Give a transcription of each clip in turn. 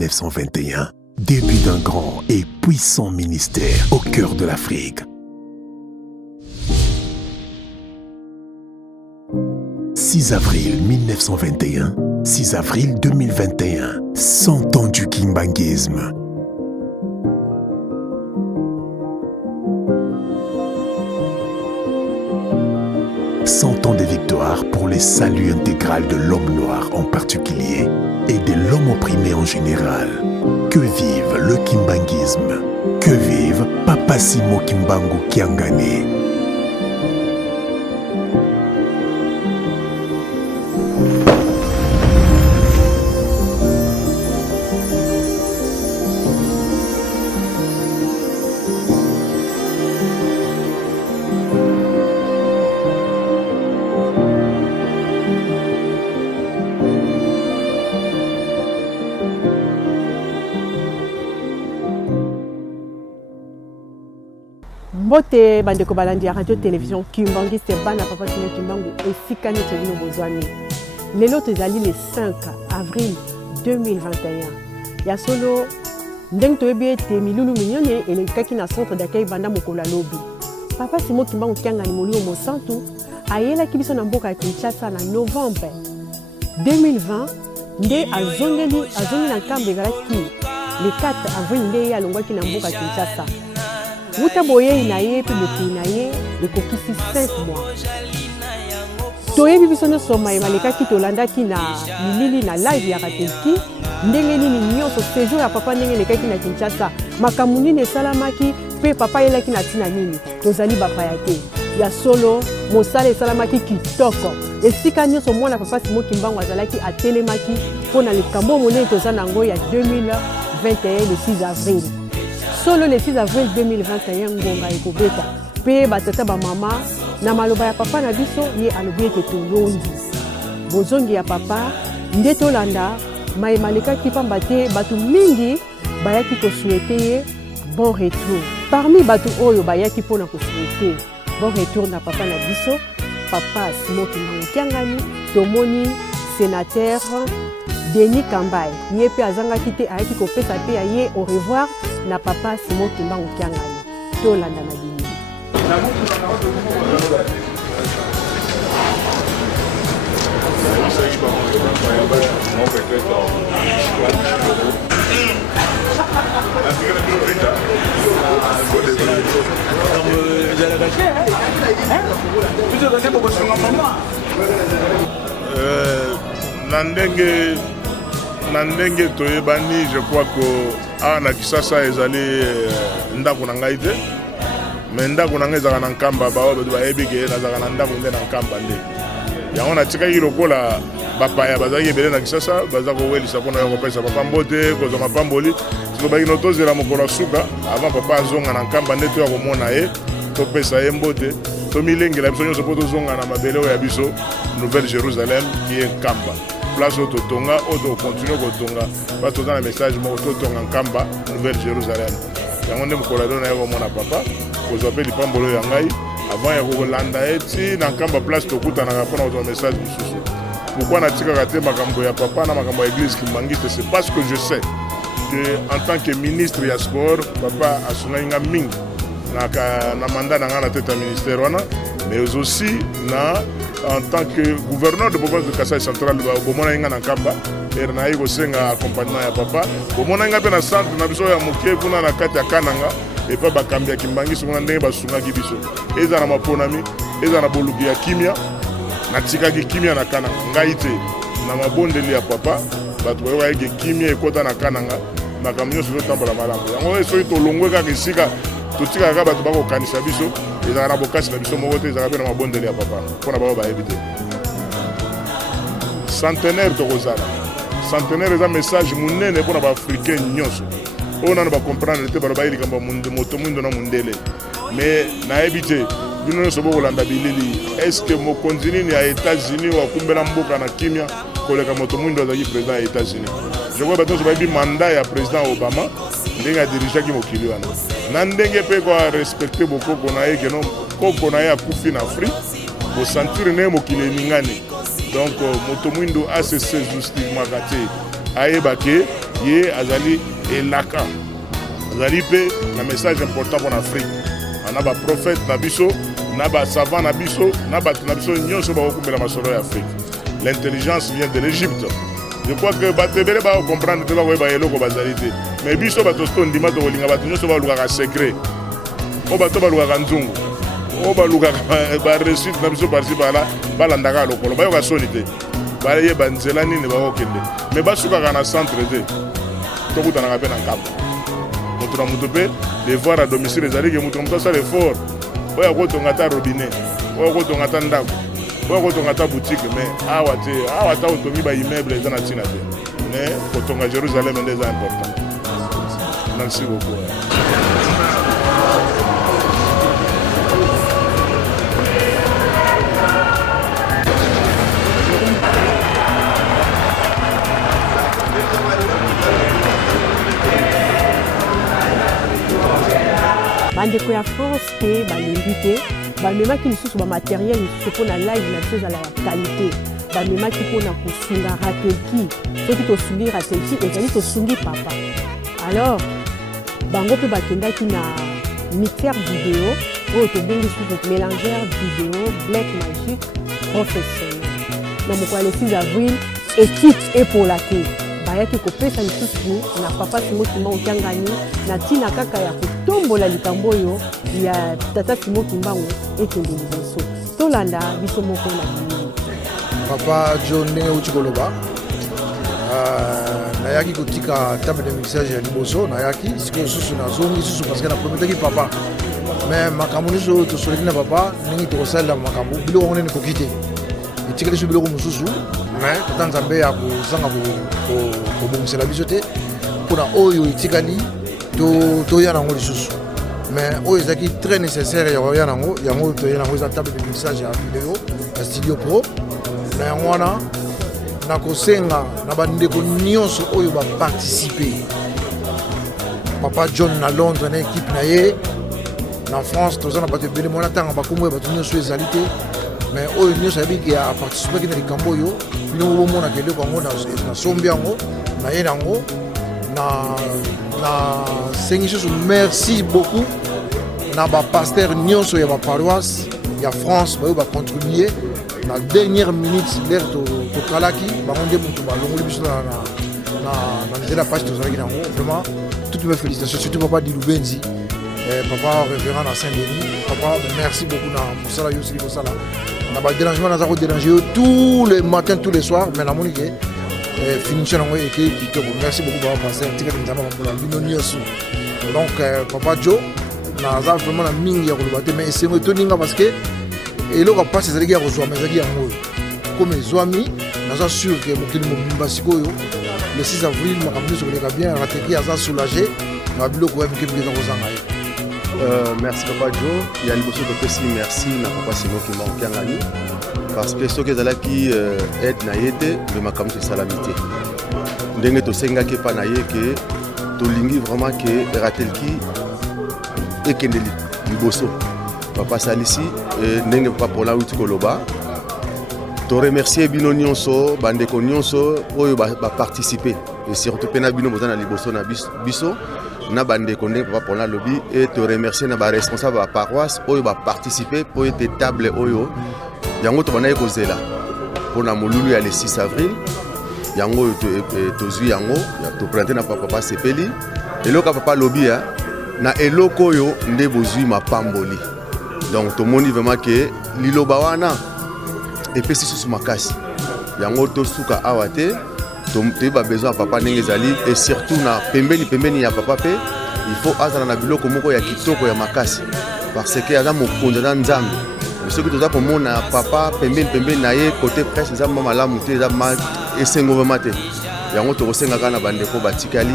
1921, début d'un grand et puissant ministère au cœur de l'Afrique. 6 avril 1921, 6 avril 2021, 100 ans du kimbanguisme. Ans de victoire pour le salut intégral de l'homme noir en particulier et de l'homme opprimé en général. Que vive le kimbanguisme. Que vive Papa Simo Kimbangu Kiangani. Mbote bandeko balandi ya radio télévision Kimbangi c'est bana papa Simo Kimbangu esika neti bino bozwami. Lelo tozali le 5 avril 2021. Ya solo ndenge toyebi ete milulu minyone elekaki na centre d'accueil banda mokolo lobi. Papa Simo Kimbangu Kiangani molio mosantu ayelaki biso na mboka ya Kinshasa na novembre 2020 nde azongeli na nkambe ezalaki le 4 avril nde alongwaki na mboka ya Kinshasa. Wuta boye na ye pe mokili na ye ekokisi 5 mois. Toyebi biso nyonso mayeba lekaki tolandaki na milili na live ya Ratelki ndenge nini nyonso séjour ya papa ndenge lekaki na Kinshasa makambo nini esalamaki pe papa yelaki na ntina nini tozali bapaya te ya solo mosala esalamaki kitoko esika nyonso mwana papa Simo Kimbangu azalaki atelemaki mpona likambo monene toza nango ya 2021 le 6 avril. Solo le 6 avril 2021 ngonga ekobeta pe batata ba mama na maloba ya papa na biso ye alobi ete tolondi bozongi ya papa nde tolanda mayema lekaki pamba te bato mingi bayaki kosouete ye bon retour. Parmi bato oyo bayaki mpona kosouete bon retour na papa na biso papa Simo Kimbangu Kiangani tomoni sénateur Denis Kambaye ye pe azangaki te ayaki kopesa pe ya ye au revoir na papa Simo Kimbangu Kiangani tolanda na bini. na ndenge toyebani je crois que na Kisasa ezali ndako na ngai te mais ndako na ngai ezalaka na nkamba bato bayebi ke nazalaka na ndako nde na nkamba nde yango natikaki lokola bapaya bazalaki ebele na Kisasa baza kowelisa mpona ya kopesa papa mbote kozwa mapamboli siko bakino tozela mokolo suka avant papa azonga na nkamba nde toya komona ye topesa ye mbote tomilengela biso nyonso mpo tozonga na mabele oyo ya biso Nouvelle Jérusalem ki ye nkamba place où totonga auto continue kotonga ba toza na message mo totonga nkamba Nouvelle Jérusalem yango nde mokolo dona ya komona papa kozwa pe lipambolo ya ngai avant ya kolanda eti na nkamba place tokutanaka mpona kozwa message mosusu. Pourquoi natikaka te makambo ya papa na makambo ya église Kimbangi te c'est parce que je sais que en tant que ministre ya sport papa asungaki nga mingi na mandat na nga na tête ya ministère wana mais aussi en tant que gouverneur de province de Kasai Central bomona inga na nkamba er na yiko senga accompagnement ya papa bomona inga pe na centre na biso ya moke kuna na kati ya Kananga et pas bakambi ya Kimbangi songona ndenge basungaki biso eza na maponami eza na boluki ya kimia na tikaki kimia na Kananga ngai te na mabondeli ya papa bato bayo yake kimia ekota na Kananga makambo nyonso zotambola malamu yango soki tolongwe kaka esika totikaka bato bakokanisa biso ezalaka na bokasi na biso moko te ezalaka pe na mabondeli ya papa mpona bao bayebi te. Centenaire tokozala centenaire eza message monene mpona baafricain nyonso oyo nano bacomprendre te balo bayi likambo moto mwindo na mondele mais nayebi te bino nyonso bokolanda bilili estce mokonzi nini ya États-Unis wakumbela mboka na kimia koleka moto mwindo azalaki président ya États-Unis. Je crois bato nyonso bayebi mandat ya président Obama ndenge adirigaki mokili wana na ndenge mpe korespecte bokoko na ye keno koko na ye akufi na Afrique bosantire na ye mokili eningani donc moto mwindo asese justifimaka te ayeba ke ye azali elaka azali pe na message important pour l'Afrique ana ba prophète na biso na ba savant na biso na ba nyonso ba okumbela masolo ya Afrique. L'intelligence vient de l'Égypte. Je crois que batebele ba comprendre que ba ko ba eloko bazali te mais biso ba tosto ndima to linga ba nyonso ba luka secret o ba to ba luka nzungu o ba luka ba réussite na biso par ci par là ba landaka lokolo ba yo ka sonité ba ye ba nzela nini ba okende mais ba suka kana centre te to kutana ka pe na kampo moto na moto pe devoir à domicile ezali ke moto moto asala effort oyo akotonga ta robinet oyo akotonga ta ndako oyo akotonga ta boutique mais awa ta otongi ba immeuble eza na ntina te mais kotonga Jérusalem nde eza important. Merci beaucoup. bandeko ya France te balembi te bamemaki lisusu bamateriel lisusu mpona live na biso ezala ya qualité bamemaki mpona kosunga ratelki soki tosungi ratelki ezali tosungi papa alors bango mpe bakendaki na mixeur video oyo tobengi lisusu mélangeur video black magic professionnel na mokolo ya 6 avril équipe epola te bayaki kopesa lisusu na papa Simon Kimbangu Okiangani na ntina kaka ya kotombola likambo oyo ya tata Simon Kimbangu ekende liboso tolanda biso moko na bino. Papa John ndenge uti koloba nayaki kotika table de mixage ya liboso nayaki sikoyo susu nazongi susu parce que naprometaki papa mais makambo nyonso oyo tosoleki na papa ndenge tokosalela makambo biloko ngo nene koki te etikeli so biloko mosusu mais tata nzambe ya kozanga kobongisela biso te mpona oyo etikali toya nango lisusu mais oyo ezalaki très nécessaire ya koya nango yango toya nango eza table de mixage ya video ya studio pro na yango wana nakosenga na bandeko nyonso oyo baparticipe papa John na Londres na équipe na ye na France toza na bato ebele mwana ntanga bakombo ya bato nyonso ezali te mais oyo nyonso ayebiki aparticipaki na likambo oyo bino bomonaka eloko yango nasombi yango na ye nango na sengi susu merci beaucoup na bapaster nyonso ya baparoisse ya France bayo bacontribue na dernière minute lere tokalaki bango nde moto balongoli biso na nzela page tozalaki nango vraiment toutes mes félicitations surtout papa Dilubenzi papa révérend na Saint-Denis papa merci beaucoup na mosala yo sili kosala na badérangement naza kodérange yo tous les matins tous les soirs mais namoni ke finition nango ekei kitoko merci beaucoup papa passer tikati nzamba mampona bino nyonso donc papa Joe naza vraiment na mingi ya koloba te mais esengo etoninga parce que eloko apasi ezalaki ya kozwama ezalaki yango oyo comme ezwami naza sûr ke mokili mobimba sikoyo le 6 avril makambo nyonso koleka bien rateki aza soulagé na biloko ya mokili eza kozanga ye. Merci papa Joe ya liboso topesi merci na papa Simon Kimbangu Okiangani parce que soki ezalaki aide na ye te me makambo esalami te ndenge tosengaki epa na ye ke tolingi vraiment ke ratelki ekende liboso papa salisi ndenge papa pola uti koloba to remercier bino nyonso bandeko nyonso oyo baparticiper et surtout pe na bino boza na liboso na biso na bandeko ndenge papa pola lobi et te remercier na ba responsable ba paroisse oyo baparticiper po ete table oyo yango to banaye kozela pona molulu ya le 6 avril yango tozwi yango to présenter na papa sepeli eloko papa lobi na eloko oyo nde bozwi mapamboli donc tomoni vraiment ke liloba wana epesi susu makasi yango tosuka awa te toyeba besoin ya papa ndenge ezali et surtout na pembeni ya papa pe il faut azala na biloko moko ya kitoko ya makasi parce que aza mokonzi aza nzambe soki toza komona papa pembeni na ye côté presse eza mwa malamu te eza esengo vraiment te yango tokosengaka na bandeko batikali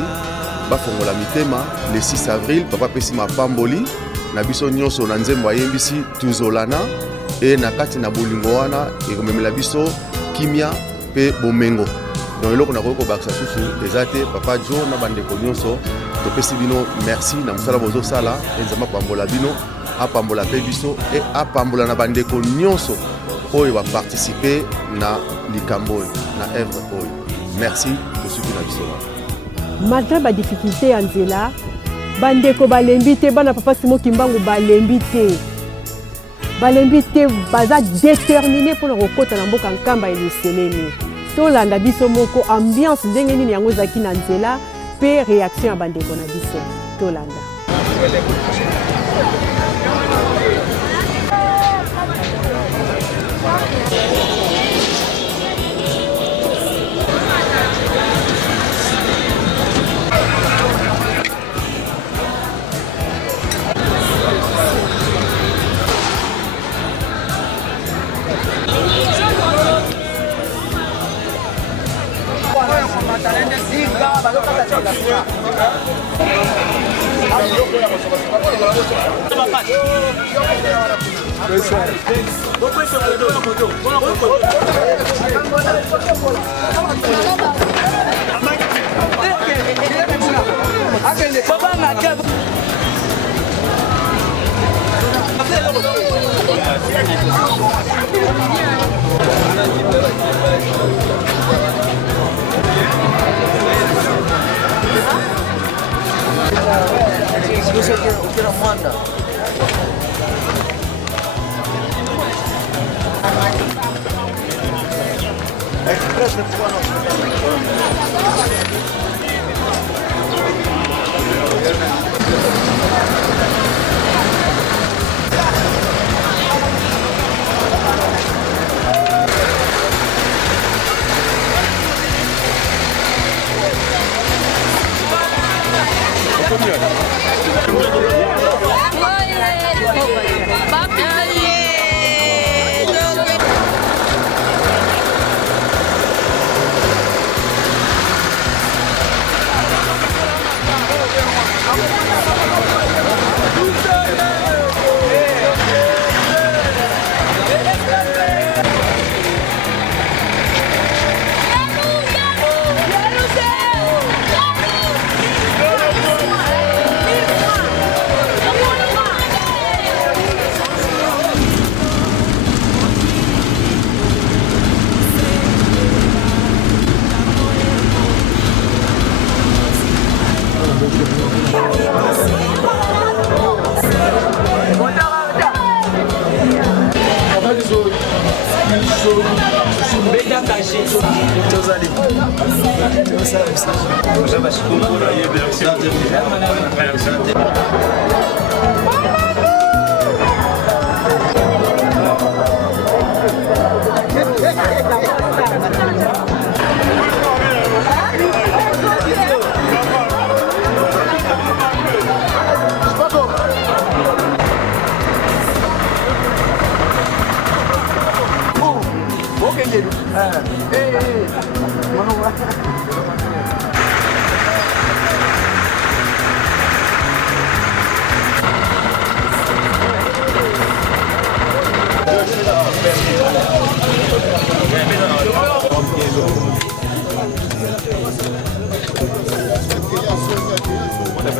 bafongola mitema le 6 avril papa pesi mapamboli na biso nyonso na nzembo ayembisi tuzolana e na kati na bolingo wana ekomemela biso kimia pe bomengo donc eloko nakoki kobakisa susu eza te papa Joe na bandeko nyonso topesi bino merci na mosala bozosala nzambe apambola bino apambola mpe biso e apambola na bandeko nyonso oyo baparticipe na likambo oyo na œuvre oyo merci tosuki na biso wana. malgré ba difficulté ya nzela bandeko balembi te bana papa Simon Kimbangu balembi te baza déterminé pour kokota na mboka nkamba eliselemi tolanda biso moko ambiance ndenge nini yango ezalaki na nzela pe réaction ya bandeko na biso tolanda.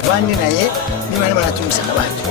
Bandi na ye ni bana banatumisa na watu.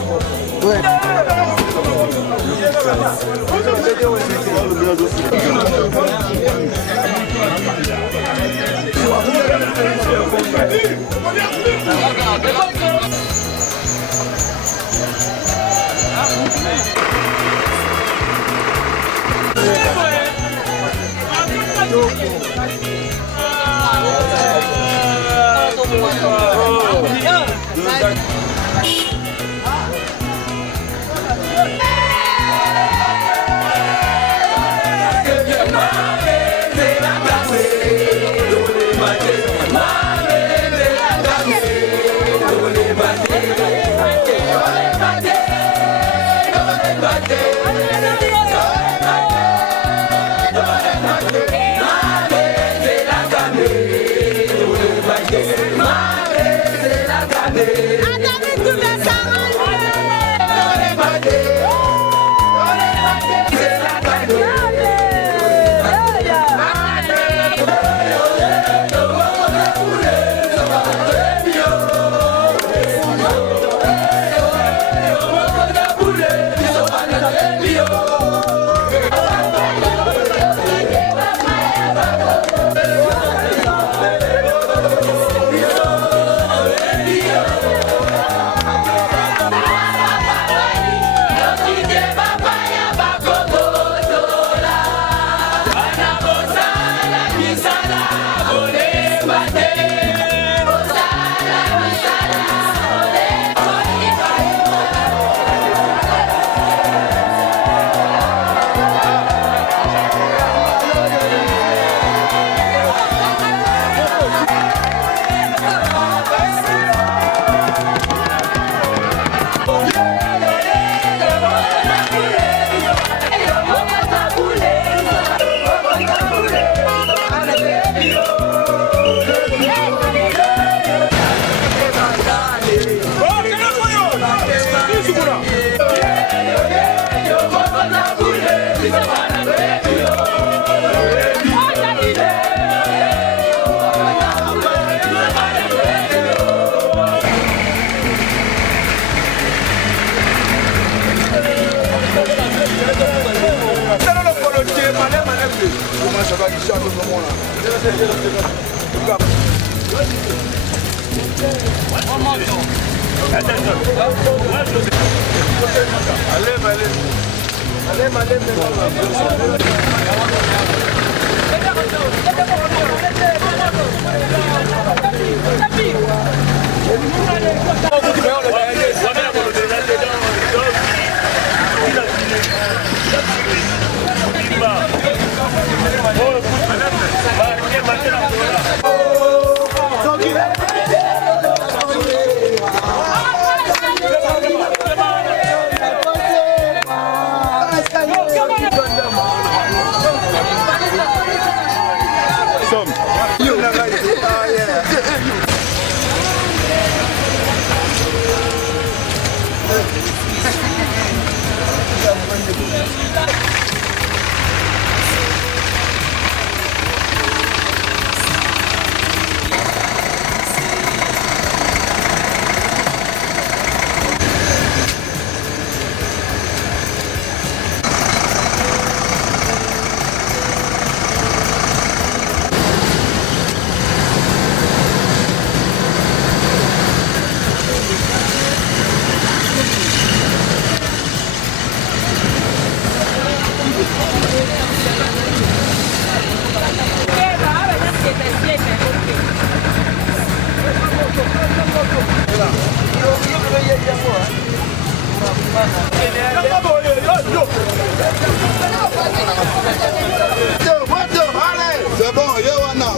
C'est bon, Yowana,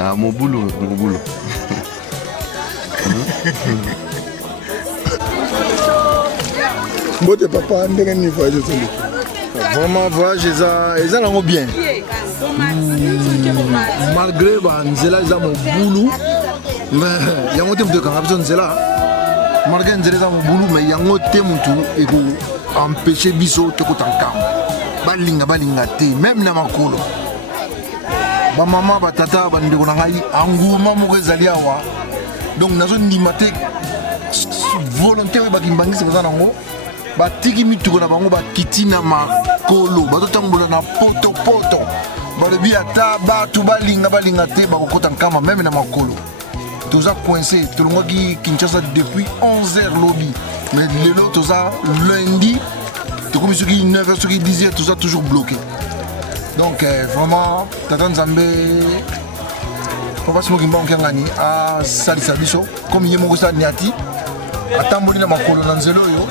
Ah, mon boulot. Mbote papa, ndenge ni voyage solo. Vraiment voyage eza nango bien. Malgré banzela eza mobulu, mais yango te mutu ekanga biso nzela. Malgré nzela eza mobulu, mais yango te mutu eko empêcher biso tokota nkamba. Balinga te, même na makolo. Bamama batata bandeko na ngai anguma moko ezali awa. Donc nazo ndima te volonté oyo bakimbangisi baza nango. Batiki mituko na bango bakiti na makolo bazotambola na poto balobi ata bato balinga te bakokota nkama meme na makolo toza coincé tolongwaki Kinshasa depuis 11h lobi mais lelo toza lundi tokomi soki 9h soki 10h toza toujours bloqué donc vraiment tata nzambe papa simoki mbango kiangani asalisa biso comme ye moko sa niati atamboli na makolo na nzela oyo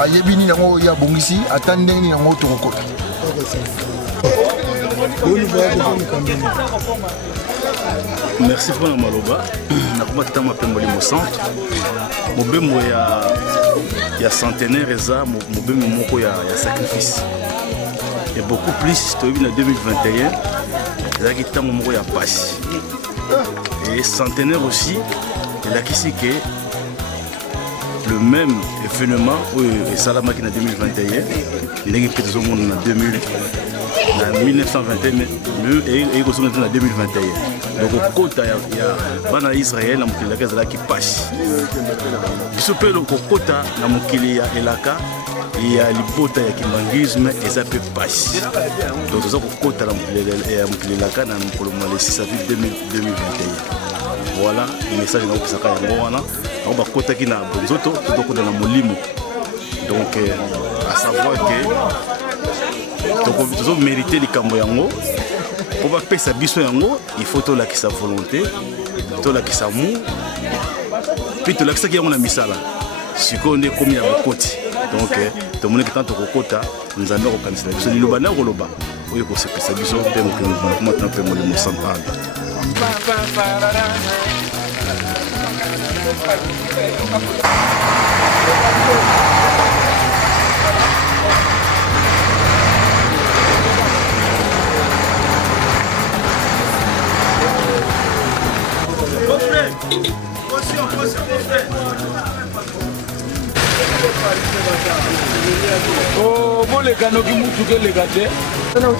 ayebi nini yango ya bongisi ata ndenge nini yango tokokota. Merci pour la maloba. Nakoma tata mapemboli mo centre. Mobembo ya centenaire eza mobembo moko ya sacrifice. Et beaucoup plus to en 2021 ezaki tango moko ya pasi. Et centenaire aussi elakisi ke le même événement et Salamaki en 2021, il est en 1921 et il est en 2021. Donc au côté il y a bana Israël na mokili la qui passe. Biso pe le côté na mokili ya elaka il y a libota ya kimbangisme et ça peut passer. Donc ça au côté na mokili la kana mokolo le 6 avril 2021. Voilà le message na okisaka yango wana. On va côté na bonzoto donc dans la molimo. Donc à savoir que donc nous mériter les kambo yango. Pour pas payer sa biso yango, il faut to la qui sa volonté, to la qui sa mou. Puis to la qui sa qui on a mis ça là. Si on est comme il y a côté. Donc tout le monde qui tente kokota, nous allons organiser la biso ni loba na loba. Oyo ko se pesa biso pe mo ko maintenant pe mo le mo santana. Oh, bon les canaux qui moutent que les gâtés. Non,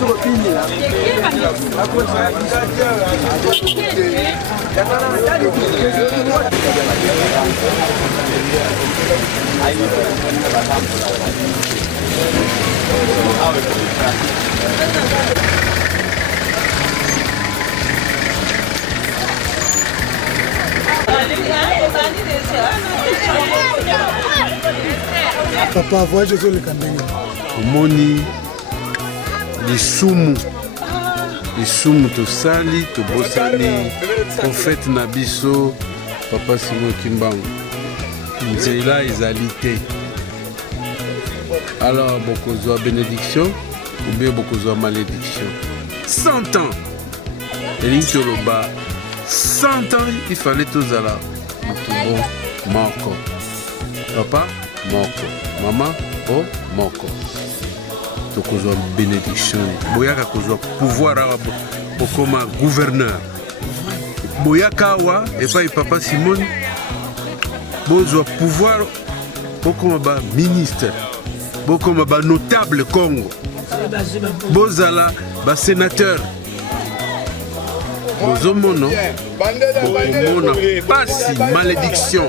Papa, voyage sur le Kandenge. Omoni lisumu tosali tobosani prophète na biso Papa Simon Kimbangu nzela ezali te. Alors bokozwa bénédiction ou bien bokozwa malédiction. 100 ans elingi toloba 100 ans il fallait tozala motubo moko, papa moko, mama o moko. Tokozwa bénédiction boyaka kozwa pouvoir awa bokoma gouverneur boyaka awa epai Papa Simon bozwa pouvoir bokoma ba ministre bokoma ba notable Congo bozala ba sénateur bozomona bokomona pasi malédiction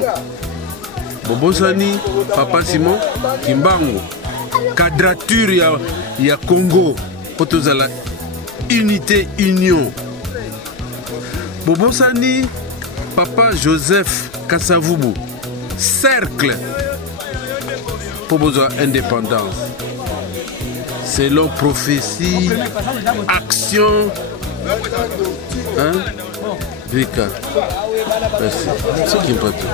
bobosani Papa Simon Kimbangu quadrature ya Congo po tozala unité union bobosani Papa Joseph Kasavubu cercle po bozwa indépendance selon prophétie action hein Vika merci c'est qui important.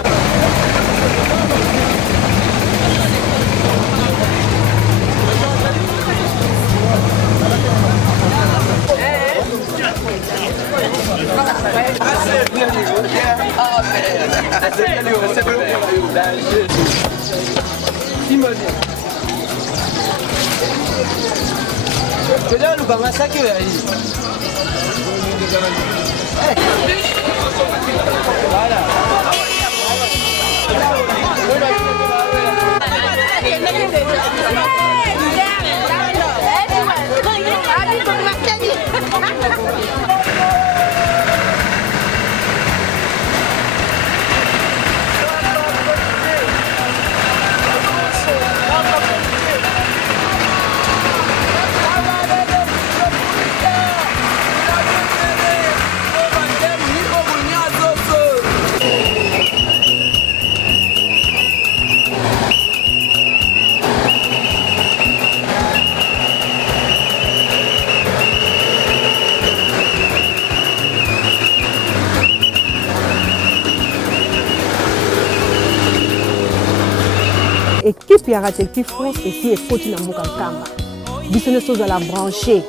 Équipe ya Ratelki France ici est côté na mboka Nkamba. Biso ne soza la brancher.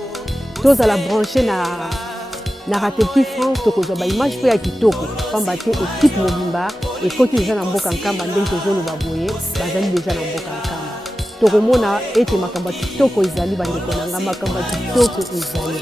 Toza la brancher na Ratelki France tokozwa ba image po ya kitoko. Pamba te équipe mobimba et côté déjà na mboka Nkamba ndenge tozolo baboye bazali déjà na mboka Nkamba. Tokomona ete makambo kitoko ezali bandeko na ngamba makambo kitoko ezali.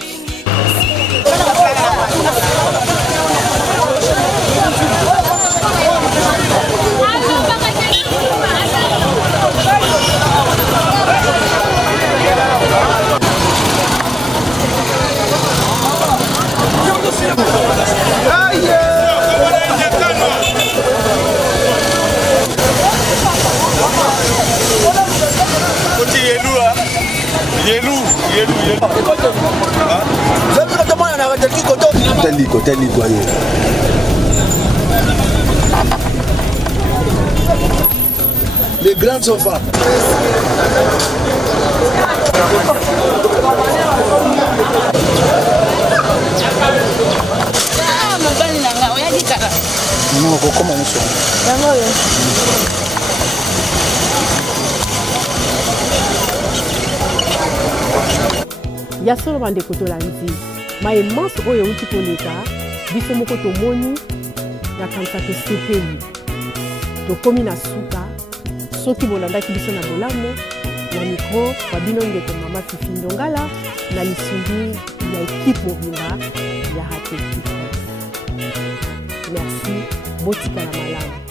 Teliko Les grands sont femmes. Ya solo bandeko tolandi ma immense oyo uti koleka biso moko tomoni na kanisa tosepeli tokomi na suka soki bolandaki biso na bolamu na mikro babino ndeko mama Fifi Ndongala na lisungi ya ekipe mobimba ya Ratelki France. Merci, botika na malamu.